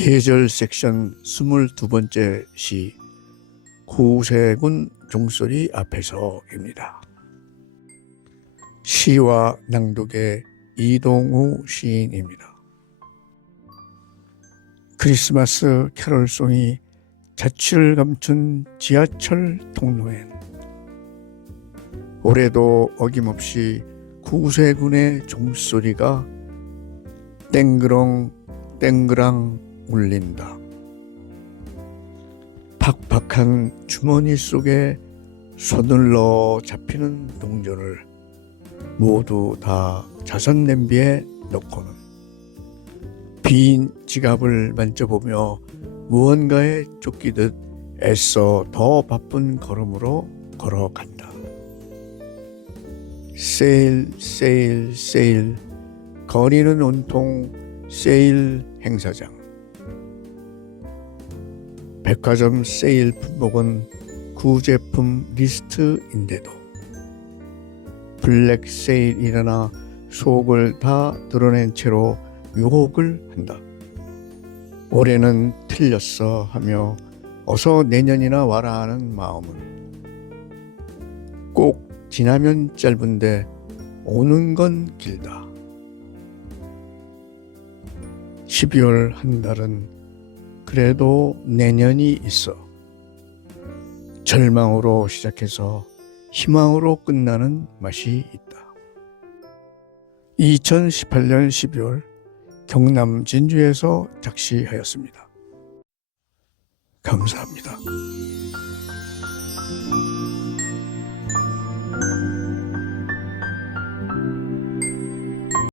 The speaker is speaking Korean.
계절 섹션 22번째 시 구세군 종소리 앞에서입니다. 시와 낭독의 이동우 시인입니다. 크리스마스 캐롤송이 자취를 감춘 지하철 통로엔 올해도 어김없이 구세군의 종소리가 땡그렁 땡그랑 울린다. 팍팍한 주머니 속에 손을 넣어 잡히는 동전을 모두 다 자선 냄비에 넣고는 빈 지갑을 만져보며 무언가에 쫓기듯 애써 더 바쁜 걸음으로 걸어간다. 세일, 세일, 세일. 거리는 온통 세일 행사장. 백화점 세일 품목은 구제품 리스트인데도 블랙 세일이라나 속을 다 드러낸 채로 유혹을 한다. 올해는 틀렸어 하며 어서 내년이나 와라 하는 마음은 꼭 지나면 짧은데 오는 건 길다. 12월 한 달은 그래도 내년이 있어. 절망으로 시작해서 희망으로 끝나는 맛이 있다. 2018년 12월 경남 진주에서 작시하였습니다. 감사합니다.